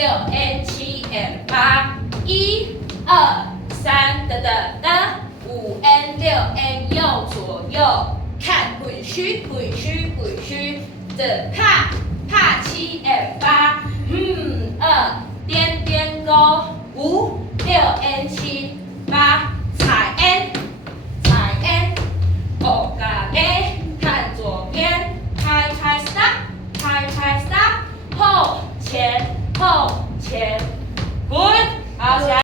六 N 七 M 八，1、2、3等等等，5 N 6 N 右左右，看混虚，正帕7 M 8。